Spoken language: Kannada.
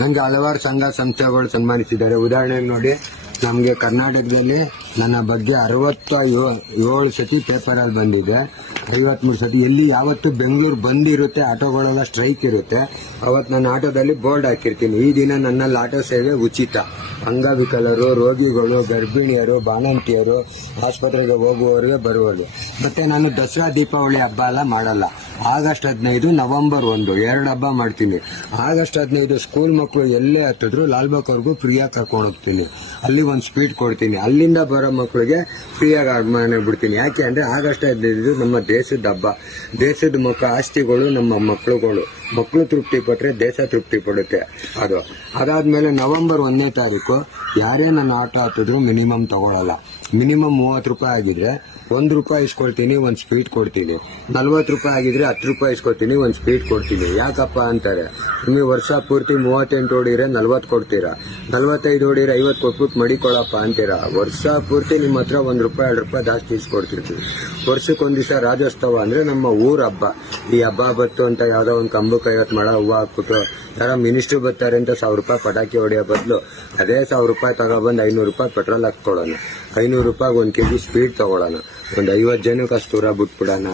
ನನಗೆ ಹಲವಾರು ಸಂಘ ಸಂಸ್ಥೆಗಳು ಸನ್ಮಾನಿಸಿದ್ದಾರೆ. ಉದಾಹರಣೆಗೆ ನೋಡಿ ನಮಗೆ ಕರ್ನಾಟಕದಲ್ಲಿ ನನ್ನ ಬಗ್ಗೆ ಅರವತ್ತ ಏಳು ಸತಿ ಪೇಪರಲ್ಲಿ ಬಂದಿದೆ. ಐವತ್ಮೂರು ಸತಿ. ಎಲ್ಲಿ ಯಾವತ್ತು ಬೆಂಗಳೂರು ಬಂದಿರುತ್ತೆ ಆಟೋಗಳೆಲ್ಲ ಸ್ಟ್ರೈಕ್ ಇರುತ್ತೆ, ಅವತ್ತು ನನ್ನ ಆಟೋದಲ್ಲಿ ಬೋರ್ಡ್ ಹಾಕಿರ್ತೀನಿ. ಈ ದಿನ ನನ್ನಲ್ಲಿ ಆಟೋ ಸೇವೆ ಉಚಿತ. ಅಂಗವಿಕಲರು, ರೋಗಿಗಳು, ಗರ್ಭಿಣಿಯರು, ಬಾಣಂತಿಯರು, ಆಸ್ಪತ್ರೆಗೆ ಹೋಗುವವರಿಗೆ ಬರುವುದು ಮತ್ತೆ ನಾನು ದಸರಾ ದೀಪಾವಳಿ ಹಬ್ಬ ಎಲ್ಲ ಮಾಡಲ್ಲ. ಆಗಸ್ಟ್ ಹದಿನೈದು, ನವೆಂಬರ್ ಒಂದು. ಎರಡು ಹಬ್ಬ ಮಾಡ್ತೀನಿ. ಆಗಸ್ಟ್ ಹದಿನೈದು ಸ್ಕೂಲ್ ಮಕ್ಕಳು ಎಲ್ಲೇ ಹತ್ತಿದ್ರು, ಲಾಲ್ಬಾಗ್ವರೆಗೂ ಫ್ರೀಯಾಗಿ ಕರ್ಕೊಂಡು ಹೋಗ್ತೀನಿ. ಅಲ್ಲಿ ಒಂದು ಸ್ಪೀಡ್ ಕೊಡ್ತೀನಿ. ಅಲ್ಲಿಂದ ಬರೋ ಮಕ್ಕಳಿಗೆ ಫ್ರೀಯಾಗಿ ಆಗಮನ ಬಿಡ್ತೀನಿ. ಯಾಕೆ ಅಂದ್ರೆ ಆಗಸ್ಟ್ ಹದಿನೈದು ನಮ್ಮ ದೇಶದ ಹಬ್ಬ. ದೇಶದ ಮಕ್ಕ ಆಸ್ತಿಗಳು ನಮ್ಮ ಮಕ್ಕಳುಗಳು. ಮಕ್ಕಳು ತೃಪ್ತಿ ಪಟ್ಟರೆ ದೇಶ ತೃಪ್ತಿ ಪಡುತ್ತೆ. ಅದು. ಅದಾದ್ಮೇಲೆ ನವೆಂಬರ್ ಒಂದನೇ ತಾರೀಕು ಯಾರೇ ನನ್ನ ಆಟ ಹತ್ತಿದ್ರು ಮಿನಿಮಮ್ ತಗೊಳಲ್ಲ. ಮಿನಿಮಮ್ ಮೂವತ್ತು ರೂಪಾಯಿ ಆಗಿದ್ರೆ ಒಂದು ರೂಪಾಯಿ ಇಸ್ಕೊಳ್ತೀನಿ, ಒಂದು ಸ್ಪೀಡ್ ಕೊಡ್ತೀನಿ. ನಲ್ವತ್ತು ರೂಪಾಯಿ ಆಗಿದ್ರೆ ಹತ್ತು ರೂಪಾಯಿ ಇಸ್ಕೊಳ್ತೀನಿ, ಒಂದು ಸ್ಪೀಡ್ ಕೊಡ್ತೀನಿ. ಯಾಕಪ್ಪ ಅಂತಾರೆ? ನಿಮಗೆ ವರ್ಷ ಪೂರ್ತಿ ಮೂವತ್ತೆಂಟು ಹೊಡಿದ್ರೆ ನಲ್ವತ್ತು ಕೊಡ್ತೀರಾ? ನಲ್ವತ್ತೈದು ಹೊಡಿದ್ರೆ ಐವತ್ತು ಕೊಟ್ಬಿಟ್ಟು ಮಡಿಕೊಳ್ಳಪ್ಪ ಅಂತೀರಾ? ವರ್ಷ ನಿಮ್ಮ ಹತ್ರ ಒಂದು ರೂಪಾಯಿ, ಎರಡು ರೂಪಾಯಿ ಜಾಸ್ತಿ ಇಸ್ಕೊಡ್ತಿರ್ತೀವಿ. ವರ್ಷಕ್ಕೆ ವರ್ಷಕ್ಕೊಂದು ದಿವಸ ರಾಜೋತ್ಸವ ಅಂದ್ರೆ ನಮ್ಮ ಊರ ಹಬ್ಬ. ಈ ಹಬ್ಬ ಬತ್ತು ಅಂತ ಯಾವುದೋ ಒಂದು ಕಂಬಕ್ಕೆ ಐವತ್ತು ಮಳ, ಹೂವು ಹಾಕ್ಬಿಟ್ಟು ಯಾರೋ ಮಿನಿಸ್ಟ್ರು ಬರ್ತಾರೆ ಅಂತ ಸಾವಿರ ರೂಪಾಯಿ ಪಟಾಕಿ ಹೊಡೆಯೋ ಬದಲು ಅದೇ ಸಾವಿರ ರೂಪಾಯಿ ತಗೊಬಂದು ಐನೂರು ರೂಪಾಯಿ ಪೆಟ್ರೋಲ್ ಹಾಕ್ಕೊಳ್ಳೋಣ. ಐನೂರು ರೂಪಾಯಿಗೆ ಒಂದು ಕೆ ಜಿ ಸ್ಪೀಡ್ ತಗೊಳ್ಳೋಣ. ಒಂದು ಐವತ್ತು ಜನಕ್ಕೆ ಅಷ್ಟು ದೂರ ಬಿಟ್ಬಿಡೋಣ.